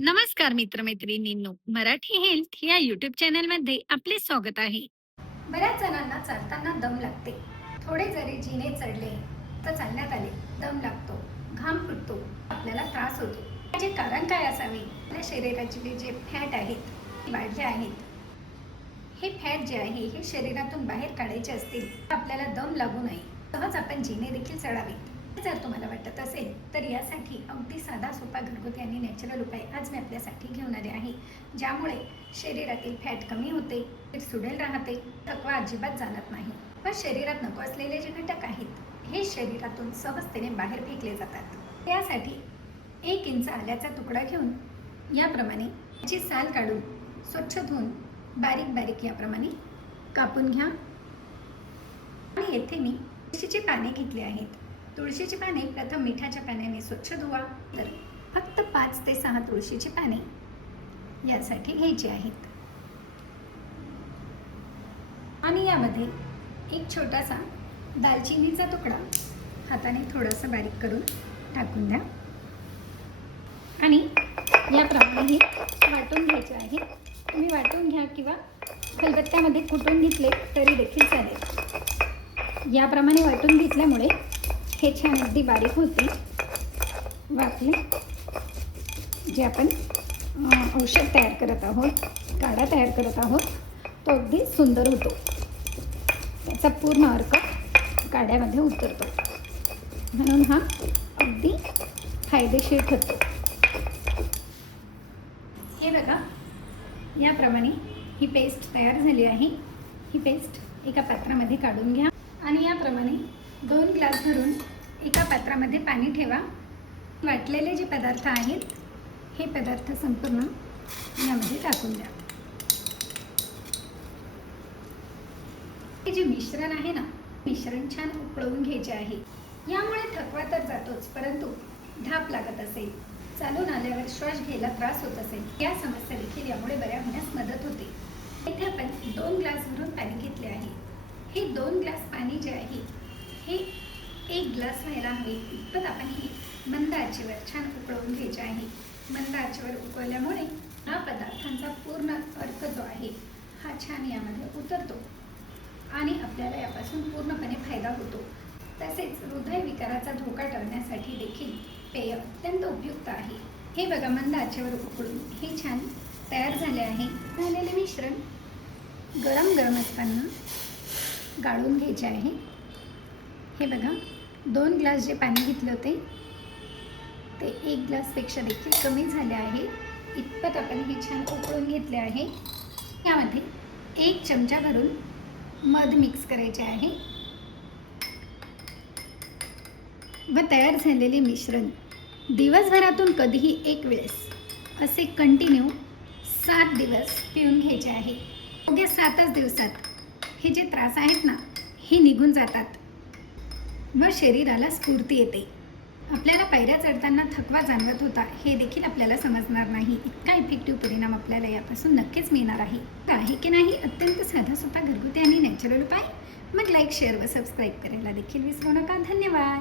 नमस्कार मित्रमैत्रिणींनो, मराठी हेल्थ या यूट्यूब चॅनलमध्ये आपले स्वागत आहे. बऱ्याच जणांना चालताना दम लागते. थोडे जरी जिने चढले तर चालण्यात आले दम लागतो, घाम फुटतो, आपल्याला त्रास होतो. याचे कारण काय असावे? आपल्या शरीराचे जे फॅट आहेत ते वाढले आहेत. हे फॅट जे आहे हे शरीरातून बाहेर काढायचे असतील तर आपल्याला दम लागू नये, सहज आपण जिने देखील चढावे. जर तुम्हाला वाटत असेल तर यासाठी अगदी साधा सोपा घरगुती आणि नॅचरल उपाय आज मी आपल्यासाठी घेऊन आले आहे, ज्यामुळे शरीरातील फॅट कमी होते, ते सुडेल राहते, थकवा अजिबात जाणत नाही. पण शरीरात नको असलेले जे घटक आहेत हे शरीरातून सहजतेने बाहेर फेकले जातात. त्यासाठी 1 इंच आल्याचा तुकडा घेऊन याप्रमाणे याची साल काढून स्वच्छ धुवून बारीक बारीक याप्रमाणे कापून घ्या. आणि येथे मी तुळशीची पाने घेतली आहेत. तुळशीची पाने प्रथम मिठाच्या पाण्याने स्वच्छ धुवा. तर फक्त 5 ते 6 तुळशीची पाने यासाठी घ्यायची आहेत. आणि यामध्ये एक छोटासा दालचिनीचा तुकडा हाताने थोडासा बारीक करून टाकून द्या. आणि याप्रमाणे वाटून घ्यायचे आहे. तुम्ही वाटून घ्या किंवा खलबत्त्यामध्ये कुटून घेतले तरी देखील चालेल. याप्रमाणे वाटून घेतल्यामुळे हे छान अगदी बारीक होते. वाटले जे आपण औषध तयार करत आहोत, काढा तयार करत आहोत, तो अगदी सुंदर होतो. त्याचा पूर्ण अर्क काढ्यामध्ये उतरतो, म्हणून हा अगदी फायदेशीर ठरतो. हे बघा, याप्रमाणे ही पेस्ट तयार झाली आहे. ही पेस्ट एका पात्रामध्ये काढून घ्या. आणि याप्रमाणे 2 ग्लास भरून एका पात्रामध्ये पाणी ठेवा. वाटलेले जे पदार्थ आहेत हे पदार्थ संपूर्ण यामध्ये टाकून द्या. हे जे मिश्रण आहे ना, मिश्रण छान उकळवून घ्यायचे आहे. यामुळे थकवा तर जातोच, परंतु धाप लागत असेल, चालून आल्यावर श्वास घ्यायला त्रास होत असेल, या समस्या देखील यामुळे बऱ्या होण्यास मदत होते. इथे आपण 2 ग्लास भरून पाणी घेतले आहे. हे 2 ग्लास पाणी जे आहे हे 1 ग्लास व्हायला हवे इतपत आपण हे मंद आचेवर छान उकळवून घ्यायचे आहे. मंद आचेवर उकळल्यामुळे हा पदार्थांचा पूर्ण अर्क जो आहे हा छान यामध्ये उतरतो आणि आपल्याला यापासून पूर्णपणे फायदा होतो. तसेच हृदयविकाराचा धोका टळण्यासाठी देखील पेय अत्यंत उपयुक्त आहे. हे बघा, मंद आचेवर उकळून हे छान तयार झाले आहे. झालेले मिश्रण गरम गरम असताना गाळून घ्यायचे आहे. हे बघा, 2 ग्लास जे पाणी घेतले होते ते 1 ग्लासपेक्षा देखील कमी झाले आहे. इतपत आपण हे छान उकळून घेतले आहे. यामध्ये 1 चमचा भरून मध मिक्स करायचे आहे व तयार झालेले मिश्रण दिवसभरातून कधीही 1 वेळेस असे कंटिन्यू 7 दिवस पिऊन घ्यायचे आहे. अवघ्या 7च दिवसात हे जे त्रास आहेत ना हे निघून जातात व शरीराला स्फूर्ती येते. आपल्याला पायऱ्या चढताना थकवा जाणवत होता हे देखील आपल्याला समजणार नाही. इतका इफेक्टिव्ह परिणाम आपल्याला यापासून नक्कीच मिळणार आहे की नाही. अत्यंत साधा सोपा घरगुती आणि नॅचरल उपाय. मग लाईक, शेअर व सबस्क्राईब करायला देखील विसरू नका. धन्यवाद.